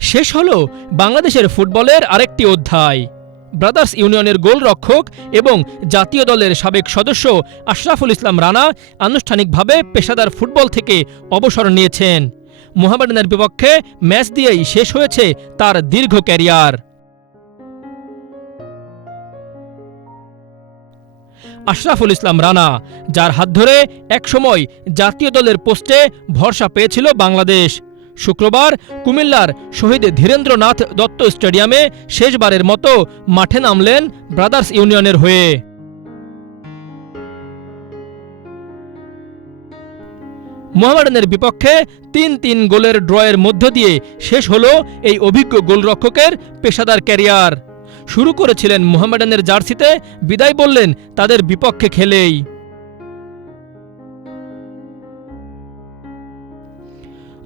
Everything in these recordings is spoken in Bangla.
শেষ হল বাংলাদেশের ফুটবলের আরেকটি অধ্যায়। ব্রাদার্স ইউনিয়নের গোলরক্ষক এবং জাতীয় দলের সাবেক সদস্য আশরাফুল ইসলাম রানা আনুষ্ঠানিকভাবে পেশাদার ফুটবল থেকে অবসর নিয়েছেন। মোহামেডানের বিপক্ষে ম্যাচ দিয়েই শেষ হয়েছে তার দীর্ঘ ক্যারিয়ার। আশরাফুল ইসলাম রানা, যার হাত ধরে একসময় জাতীয় দলের পোস্টে ভরসা পেয়েছিল বাংলাদেশ শুক্রবার কুমিল্লার শহীদ ধীরেন্দ্রনাথ দত্ত স্টেডিয়ামে শেষবারের মতো মাঠে নামলেন ব্রাদার্স ইউনিয়নের হয়ে। মোহামেডানের বিপক্ষে তিন তিন গোলের ড্রয়ের মধ্য দিয়ে শেষ হলো এই অভিজ্ঞ গোলরক্ষকের পেশাদার ক্যারিয়ার। শুরু করেছিলেন মোহামেডানের জার্সিতে, বিদায় বললেন তাদের বিপক্ষে খেলেই।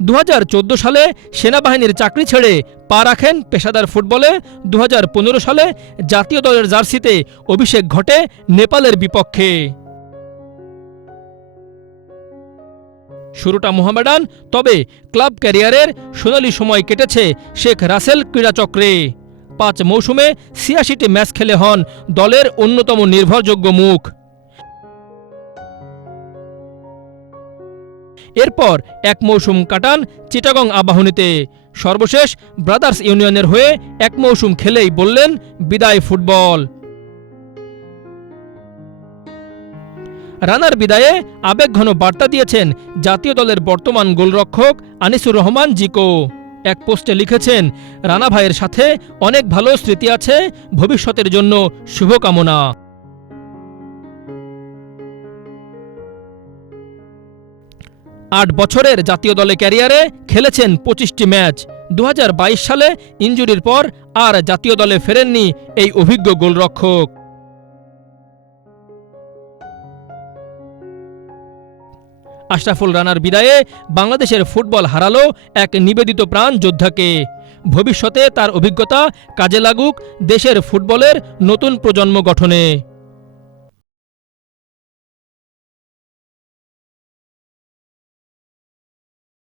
দু হাজার চোদ্দ সালে সেনাবাহিনীর চাকরি ছেড়ে পা রাখেন পেশাদার ফুটবলে। দু হাজার পনেরো সালে জাতীয় দলের জার্সিতে অভিষেক ঘটে নেপালের বিপক্ষে। শুরুটা মোহামেডান, তবে ক্লাব ক্যারিয়ারের সোনালি সময় কেটেছে শেখ রাসেল ক্রীড়াচক্রে। পাঁচ মৌসুমে ছিয়াশিটি ম্যাচ খেলে হন দলের অন্যতম নির্ভরযোগ্য মুখ। এরপর এক মৌসুম কাটান চিটাগং আবাহনীতে। সর্বশেষ ব্রাদার্স ইউনিয়নের হয়ে এক মৌসুম খেলেই বললেন বিদায় ফুটবল। রানার বিদায়ে আবেগঘন বার্তা দিয়েছেন জাতীয় দলের বর্তমান গোলরক্ষক আনিসুর রহমান জিকো। এক পোস্টে লিখেছেন, রানা ভাইয়ের সাথে অনেক ভালো স্মৃতি আছে, ভবিষ্যতের জন্য শুভকামনা। আট বছরের জাতীয় দলে ক্যারিয়ারে খেলেছেন পঁচিশটি ম্যাচ। দু হাজার বাইশ সালে ইঞ্জুরির পর আর জাতীয় দলে ফেরেননি এই অভিজ্ঞ গোলরক্ষক। আশরাফুল রানার বিদায়ে বাংলাদেশের ফুটবল হারালো এক নিবেদিত প্রাণ যোদ্ধাকে। ভবিষ্যতে তার অভিজ্ঞতা কাজে লাগুক দেশের ফুটবলের নতুন প্রজন্ম গঠনে।